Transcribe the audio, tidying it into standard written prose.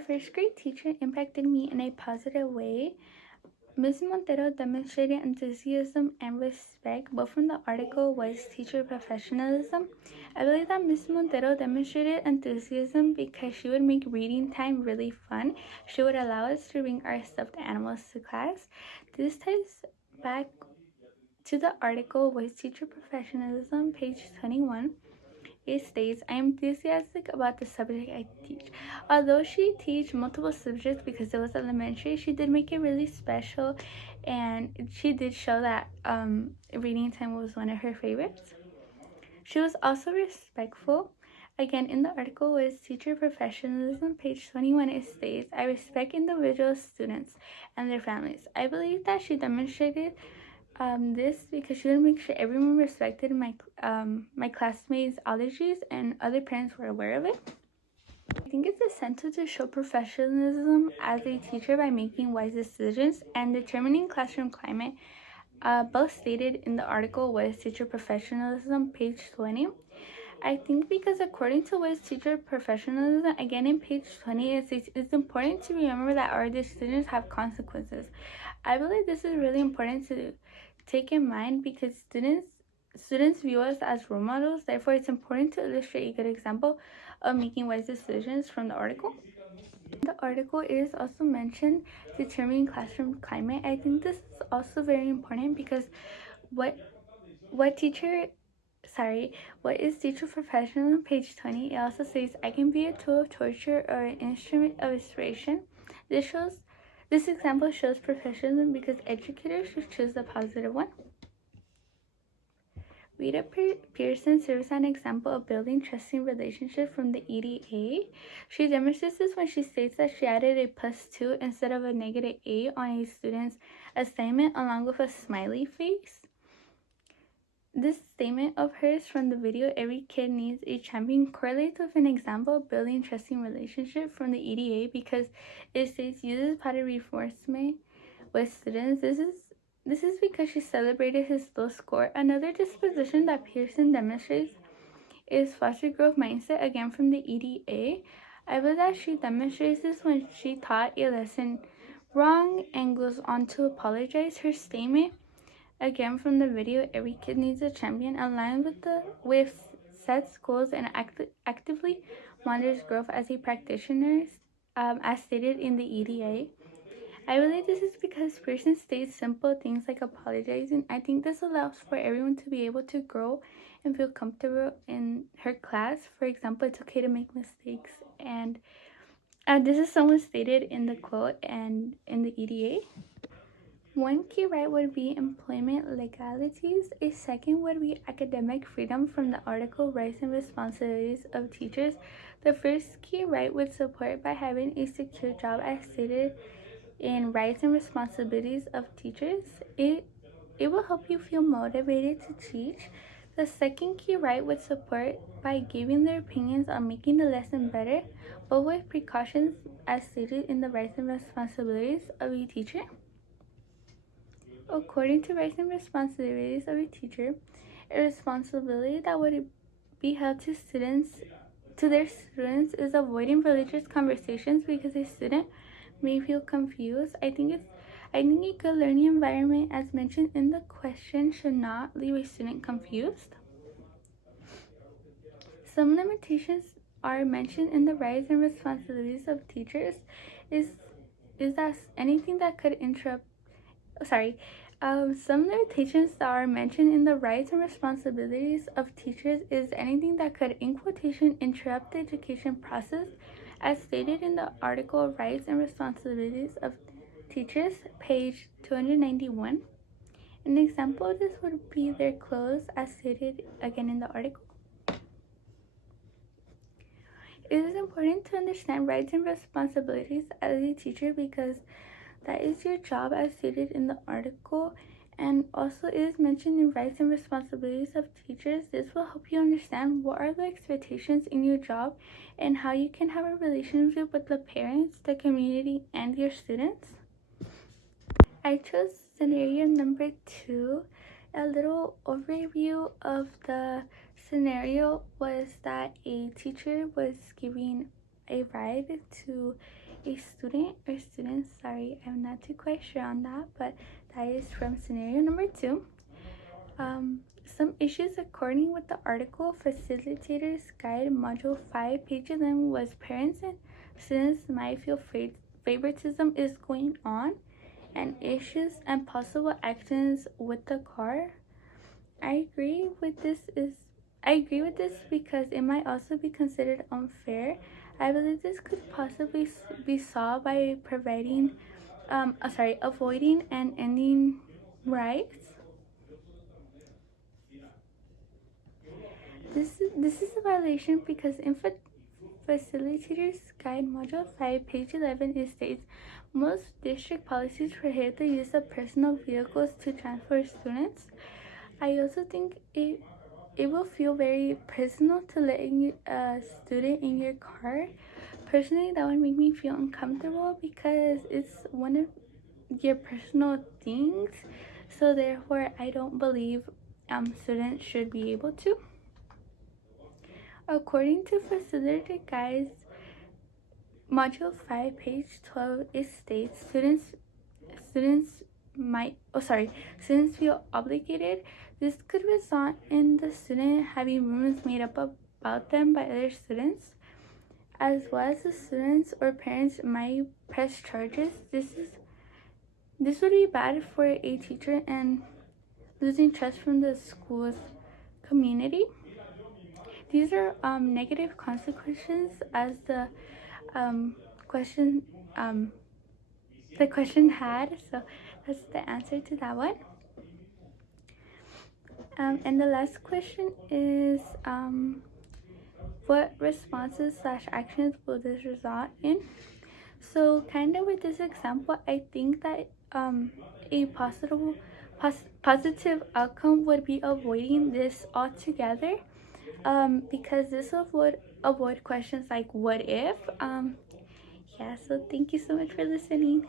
first grade teacher impacted me in a positive way. Ms. Montero demonstrated enthusiasm and respect, both from the article was teacher professionalism. I believe that Ms. Montero demonstrated enthusiasm because she would make reading time really fun. She would allow us to bring our stuffed animals to class. This ties back to the article was teacher professionalism, page 21. It states, I am enthusiastic about the subject I teach. Although she teach multiple subjects because it was elementary, she did make it really special, and she did show that reading time was one of her favorites. She was also respectful. Again, in the article was teacher professionalism, page 21, it states, I respect individual students and their families. I believe that she demonstrated this because she would make sure everyone respected my classmates' allergies and other parents were aware of it. I think it's essential to show professionalism as a teacher by making wise decisions and determining classroom climate. Both stated in the article was teacher professionalism, page 20. I think because according to what is teacher professionalism, again in page 20, it's important to remember that our students have consequences. I believe this is really important to take in mind because students view us as role models. Therefore, it's important to illustrate a good example of making wise decisions from the article. The article is also mentioned determining classroom climate. I think this is also very important because what is teacher professionalism, page 20, it also says, I can be a tool of torture or an instrument of inspiration. This example shows professionalism because educators should choose the positive one. Rita Pearson serves as an example of building trusting relationships from the EDA. She demonstrates this when she states that she added a +2 instead of a -8 on a student's assignment along with a smiley face. This statement of hers from the video, Every Kid Needs a Champion, correlates with an example of building trusting relationship from the EDA because it states uses positive reinforcement with students. This is because she celebrated his low score. Another disposition that Pearson demonstrates is foster growth mindset, again from the EDA. I believe that she demonstrates this when she taught a lesson wrong and goes on to apologize. Her statement, again from the video, Every Kid Needs a Champion, aligned with sets goals and actively monitors growth as a practitioner, as stated in the EDA. I believe this is because Pearson states simple things like apologizing. I think this allows for everyone to be able to grow and feel comfortable in her class. For example, it's okay to make mistakes, and this is someone stated in the quote and in the EDA. One key right would be employment legalities. A second would be academic freedom from the article Rights and Responsibilities of Teachers. The first key right would support by having a secure job as stated in Rights and Responsibilities of Teachers. It will help you feel motivated to teach. The second key right would support by giving their opinions on making the lesson better, but with precautions as stated in the Rights and Responsibilities of a Teacher. According to Rights and Responsibilities of a Teacher, a responsibility that would be held to their students is avoiding religious conversations because a student may feel confused. I think a good learning environment, as mentioned in the question, should not leave a student confused. Some limitations are mentioned in the Rights and Responsibilities of Teachers is that anything that could some limitations that are mentioned in the Rights and Responsibilities of Teachers is anything that could, in quotation, interrupt the education process, as stated in the article Rights and Responsibilities of Teachers, page 291. An example of this would be their clothes, as stated again in the article. It is important to understand rights and responsibilities as a teacher because that is your job as stated in the article, and also it is mentioned in Rights and Responsibilities of Teachers. This will help you understand what are the expectations in your job and how you can have a relationship with the parents, the community, and your students. I chose scenario number 2. A little overview of the scenario was that a teacher was giving a ride to a student or students, sorry, I'm not too quite sure on that, but that is from scenario number 2. Some issues according with the article Facilitators Guide Module 5, page 11 was parents and students might feel favoritism is going on, and issues and possible actions with the car. I agree with this because it might also be considered unfair. I believe this could possibly be solved by providing, avoiding and ending rights. This is a violation because in Facilitators Guide Module 5, page 11, it states most district policies prohibit the use of personal vehicles to transport students. I also think it will feel very personal to let a student in your car. Personally, that would make me feel uncomfortable because it's one of your personal things. So therefore, I don't believe students should be able to. According to Facilitator Guides Module 5, page 12, it states students feel obligated. This could result in the student having rumors made up about them by other students, as well as the students or parents might press charges. This would be bad for a teacher and losing trust from the school's community. These are negative consequences as the question had, so that's the answer to that one. And the last question is what responses / actions will this result in? So kind of with this example, I think that a positive outcome would be avoiding this altogether, because this would avoid questions like what if. Yeah, so thank you so much for listening.